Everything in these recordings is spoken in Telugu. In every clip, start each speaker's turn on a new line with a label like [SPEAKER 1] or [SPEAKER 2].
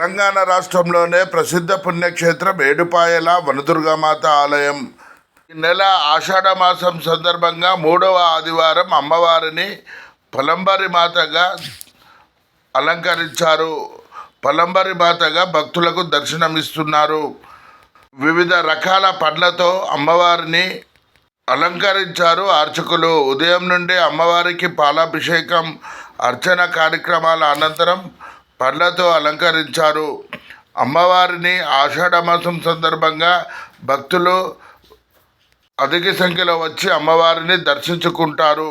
[SPEAKER 1] తెలంగాణ రాష్ట్రంలోనే ప్రసిద్ధ పుణ్యక్షేత్రం ఏడుపాయల వనదుర్గామాత ఆలయం. ఈ నెల ఆషాఢ మాసం సందర్భంగా మూడవ ఆదివారం అమ్మవారిని పలంబరి మాతగా అలంకరించారు. పలంబరి మాతగా భక్తులకు దర్శనమిస్తున్నారు. వివిధ రకాల పండ్లతో అమ్మవారిని అలంకరించారు అర్చకులు. ఉదయం నుండి అమ్మవారికి పాలాభిషేకం అర్చన కార్యక్రమాల అనంతరం పండ్లతో అలంకరించారు. అమ్మవారిని ఆషాఢమాసం సందర్భంగా భక్తులు అధిక సంఖ్యలో వచ్చి అమ్మవారిని దర్శించుకుంటారు.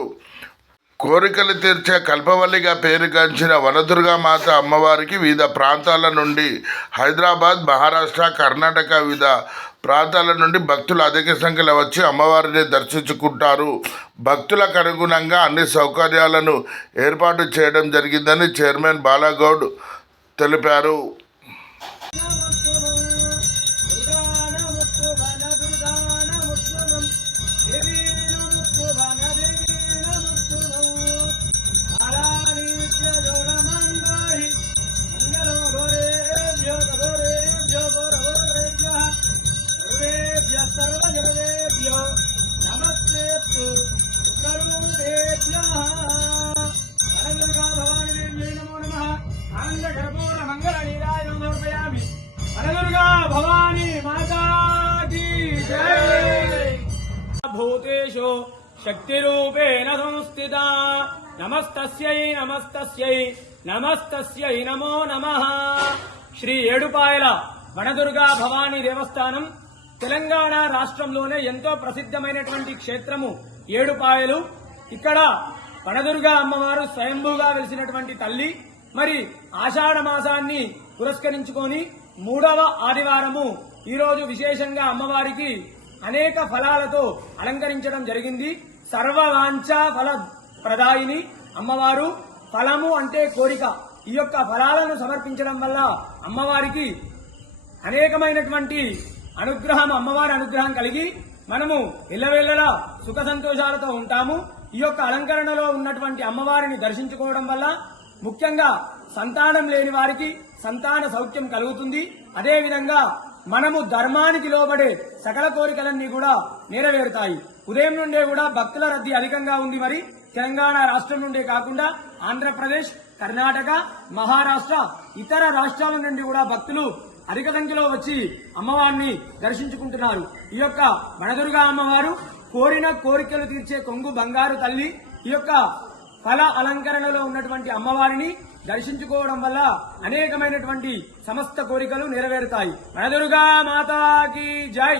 [SPEAKER 1] కోరికలు తీర్చే కల్పవల్లిగా పేరుగాంచిన వనదుర్గా మాత అమ్మవారికి వివిధ ప్రాంతాల నుండి హైదరాబాద్ మహారాష్ట్ర కర్ణాటక వివిధ ప్రాంతాల నుండి భక్తులు అధిక సంఖ్యలో వచ్చి అమ్మవారిని దర్శించుకుంటారు. భక్తులకు అనుగుణంగా అన్ని సౌకర్యాలను ఏర్పాటు చేయడం జరిగిందని చైర్మన్ బాలాగౌడ్ తెలిపారు.
[SPEAKER 2] భవానీ మాతా భూతేషు శక్తిరూపేణ సంస్థిత నమస్తస్యై నమస్తస్యై నమస్తస్యై నమో నమః! శ్రీ ఏడుపాయల వనదుర్గా భవానీ దేవస్థానం తెలంగాణ రాష్ట్రంలోనే ఎంతో ప్రసిద్ధమైనటువంటి క్షేత్రము ఏడుపాయలు. ఇక్కడ వనదుర్గా అమ్మవారు స్వయంభూగా వెలిసినటువంటి తల్లి మరి ఆషాఢ మాసాన్ని పురస్కరించుకొని మూడవ ఆదివారము. ఈరోజు విశేషంగా అమ్మవారికి అనేక ఫలాలతో అలంకరించడం జరిగింది. సర్వవాంఛ ఫల ప్రదాయిని అమ్మవారు ఫలము అంటే కోరిక. ఈ యొక్క ఫలాలను సమర్పించడం వల్ల అమ్మవారికి అనేకమైనటువంటి అనుగ్రహం అమ్మవారి అనుగ్రహం కలిగి మనము ఇళ్ళవేళ్ళలా సుఖ సంతోషాలతో ఉంటాము. ఈ యొక్క అలంకరణలో ఉన్నటువంటి అమ్మవారిని దర్శించుకోవడం వల్ల ముఖ్యంగా సంతానం లేని వారికి సంతాన సౌఖ్యం కలుగుతుంది. అదేవిధంగా మనము ధర్మానికి లోబడే సకల కోరికలన్నీ కూడా నెరవేరుతాయి. ఉదయం నుండే కూడా భక్తుల రద్దీ అధికంగా ఉంది మరి. తెలంగాణ రాష్ట్రం నుండే కాకుండా ఆంధ్రప్రదేశ్ కర్ణాటక మహారాష్ట్ర ఇతర రాష్ట్రాల నుండి కూడా భక్తులు అధిక సంఖ్యలో వచ్చి అమ్మవారిని దర్శించుకుంటున్నారు. ఈ యొక్క వనదుర్గా అమ్మవారు కోరిన కోరికలు తీర్చే కొంగు బంగారు తల్లి ఈ యొక్క ఫల అలంకరణలో ఉన్నటువంటి అమ్మవారిని దర్శించుకోవడం వల్ల అనేకమైనటువంటి సమస్త కోరికలు నెరవేరుతాయి. మనదురుగా మాతాకి జై!